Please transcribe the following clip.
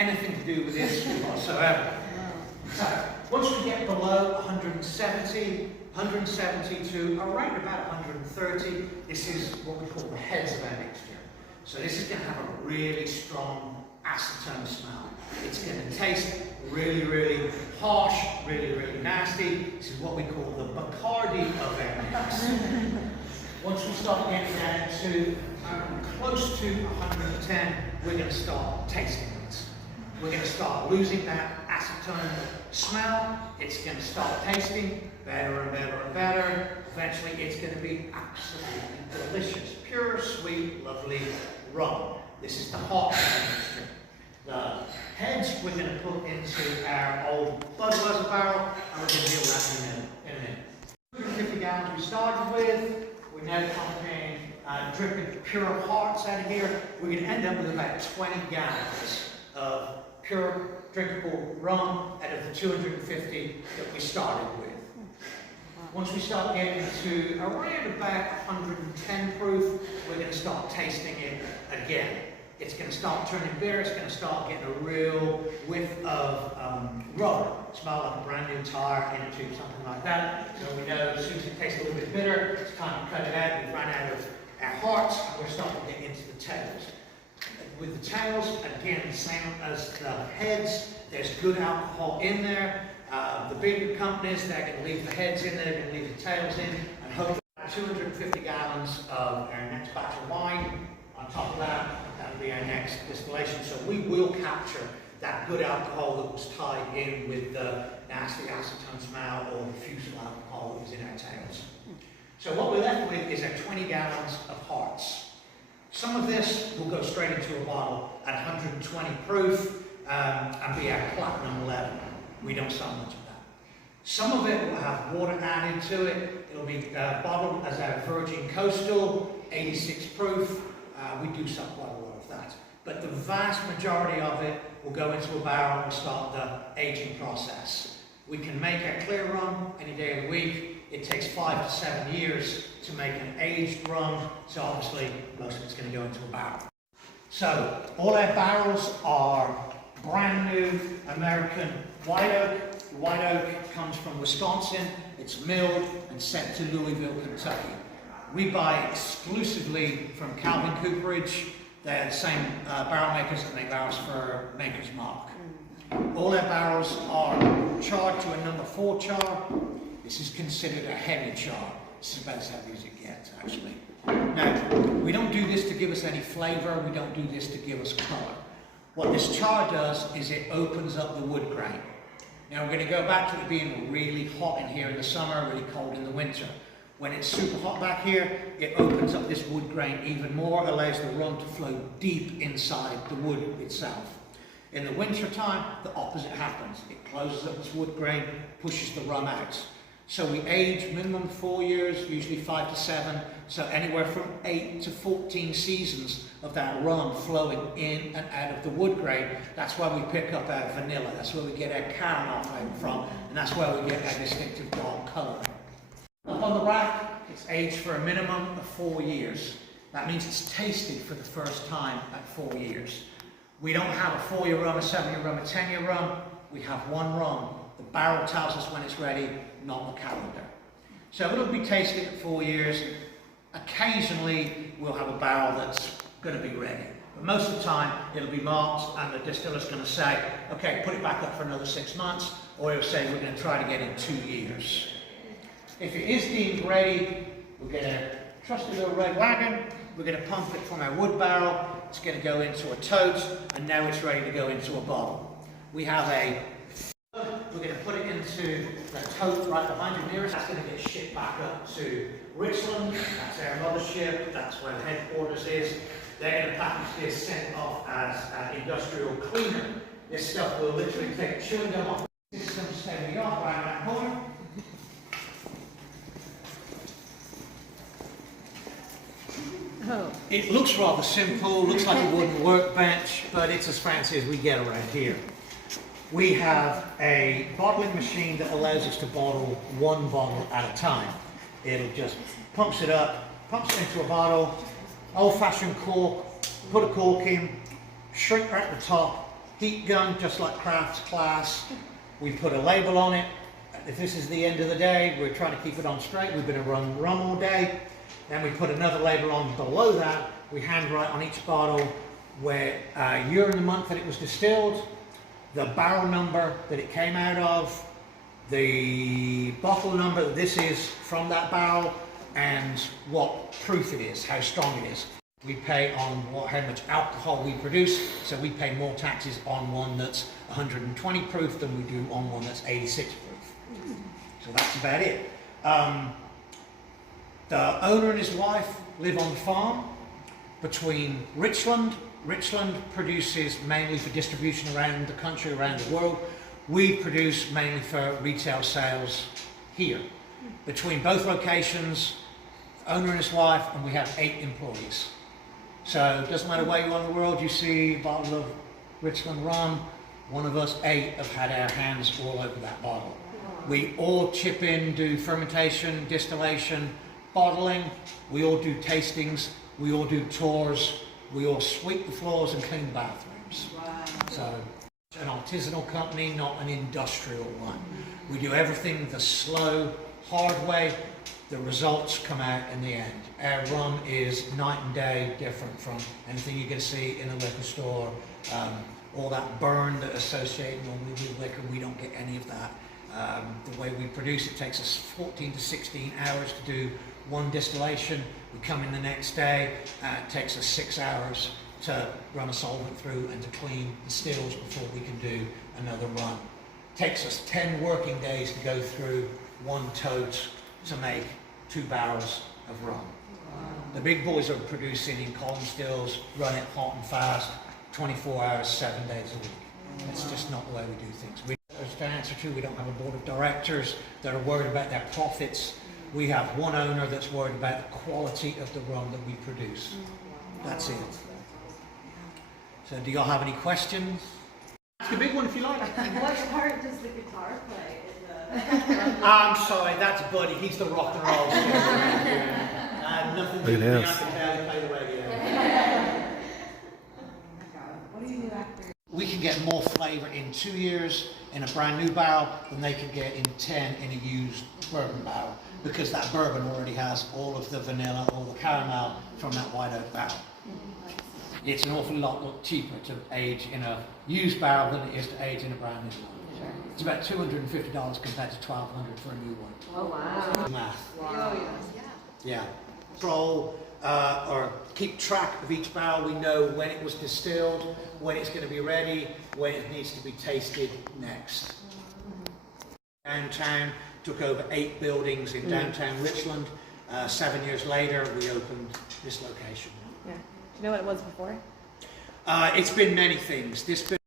anything to do with this whatsoever. So, once we get below 170 to around about 130, this is what we call the heads of our mixture. So this is going to have a really strong acetone smell. It's going to taste really, really harsh, really, really nasty. This is what we call the Bacardi of our mix. Once we start getting down to close to 110, we're going to start tasting it. We're going to start losing that acetone smell. It's going to start tasting better and better and better. Eventually, it's going to be absolutely delicious. Pure, sweet, lovely rum. This is the hot mixture. The heads we're going to put into our old Budweiser barrel, and we're going to deal with that in a minute. 250 gallons we started with. We're now pumping, dripping pure hearts out of here. We're going to end up with about 20 gallons of pure drinkable rum out of the 250 that we started with. Once we start getting to around about 110 proof, we're going to start tasting it again. It's going to start turning bitter, it's going to start getting a real whiff of rubber. Smell like a brand new tire in a tube, something like that. So we know as soon as it tastes a little bit bitter, it's time to cut it out. We've run out of our hearts, and we're starting to get into the tails. With the tails, again, the same as the heads, there's good alcohol in there. The bigger companies, they're going to leave the heads in there, they're going to leave the tails in, and hopefully 250 gallons of our next batch of wine. On top of that, that'll be our next distillation. So we will capture that good alcohol that was tied in with the nasty acetone smell or the fusel alcohol that was in our tails. So what we're left with is our 20 gallons of hearts. Some of this will go straight into a bottle at 120 proof and be our platinum level. We don't sell much of that. Some of it will have water added to it. It'll be bottled as our Virgin Coastal, 86 proof. We do sell quite a lot of that. But the vast majority of it will go into a barrel and start the aging process. We can make our clear rum any day of the week. It takes 5 to 7 years to make an aged rum, so obviously most of it's going to go into a barrel. So all our barrels are brand new American white oak. The white oak comes from Wisconsin. It's milled and sent to Louisville, Kentucky. We buy exclusively from Calvin Cooperage. They're the same barrel makers that make barrels for Maker's Mark. All our barrels are charred to a number 4 char. This is considered a heavy char. This is about as heavy as it gets, actually. Now, we don't do this to give us any flavor. We don't do this to give us color. What this char does is it opens up the wood grain. Now, we're going to go back to it being really hot in here in the summer, really cold in the winter. When it's super hot back here, it opens up this wood grain even more, allows the rum to flow deep inside the wood itself. In the winter time, the opposite happens. It closes up this wood grain, pushes the rum out. So we age minimum 4 years, usually 5 to 7, so anywhere from 8 to 14 seasons of that rum flowing in and out of the wood grain. That's where we pick up our vanilla, that's where we get our caramel flavor from, and that's where we get our distinctive dark color. Up on the rack, it's aged for a minimum of 4 years. That means it's tasted for the first time at 4 years. We don't have a 4-year rum, a 7-year rum, a 10-year rum. We have one rum. The barrel tells us when it's ready, not the calendar. So it'll be tasted at 4 years. Occasionally, we'll have a barrel that's going to be ready. But most of the time, it'll be marked and the distiller's going to say, okay, put it back up for another 6 months, or he'll say, we're going to try to get in 2 years. If it is deemed ready, we're going to trusty little red wagon. We're going to pump it from our wood barrel. It's going to go into a tote, and now it's ready to go into a bottle. We have we're going to put it into the tote right behind you nearest. That's going to get shipped back up to Richland. That's our mothership. That's where the headquarters is. They're going to package this, send it off as an industrial cleaner. This stuff will literally take chewing gum off the system, state of the art, right in that corner. Oh. It looks rather simple, looks like a wooden workbench, but it's as fancy as we get around here. We have a bottling machine that allows us to bottle one bottle at a time. It'll just pumps it up, pumps it into a bottle, old-fashioned cork, put a cork in, shrink at the top, heat gun, just like Craft's class. We put a label on it. If this is the end of the day, we're trying to keep it on straight. We're going to run rum all day. Then we put another label on below that. We handwrite on each bottle where year and the month that it was distilled, the barrel number that it came out of, the bottle number that this is from that barrel, and what proof it is, how strong it is. We pay on how much alcohol we produce, so we pay more taxes on one that's 120 proof than we do on one that's 86 proof. So that's about it. The owner and his wife live on the farm between Richland. Richland produces mainly for distribution around the country, around the world. We produce mainly for retail sales here. Between both locations, owner and his wife, and we have 8 employees. So it doesn't matter where you are in the world, you see a bottle of Richland rum, one of us 8 have had our hands all over that bottle. We all chip in, do fermentation, distillation, bottling, we all do tastings, we all do tours, we all sweep the floors and clean the bathrooms. Wow. So, an artisanal company, not an industrial one. We do everything the slow, hard way. The results come out in the end. Our rum is night and day different from anything you're going to see in a liquor store. All that burn that associated normally with liquor, we don't get any of that. The way we produce it takes us 14 to 16 hours to do one distillation. We come in the next day, it takes us 6 hours to run a solvent through and to clean the stills before we can do another run. It takes us 10 working days to go through one tote to make 2 barrels of rum. The big boys are producing in column stills, run it hot and fast, 24 hours, 7 days a week. It's just not the way we do things. There's an answer to, we don't have a board of directors that are worried about their profits. We have one owner that's worried about the quality of the rum that we produce. That's it. So do y'all have any questions? Ask a big one if you like. What part does the guitar play? I'm sorry, that's Buddy. He's the rock and roll singer around here. Nothing to do with me. I can barely play the radio. What do you do after? We can get more flavor in 2 years in a brand new barrel than they can get in 10 in a used bourbon barrel, because that bourbon already has all of the vanilla, all the caramel from that white oak barrel. It's an awful lot cheaper to age in a used barrel than it is to age in a brand new one. It's about $250 compared to $1,200 for a new one. Oh wow. Math. Wow. Yeah. Control or keep track of each barrel. We know when it was distilled, when it's going to be ready, when it needs to be tasted next. Downtown, took over 8 buildings in downtown Richland. 7 years later, we opened this location. Yeah. Do you know what it was before? It's been many things. This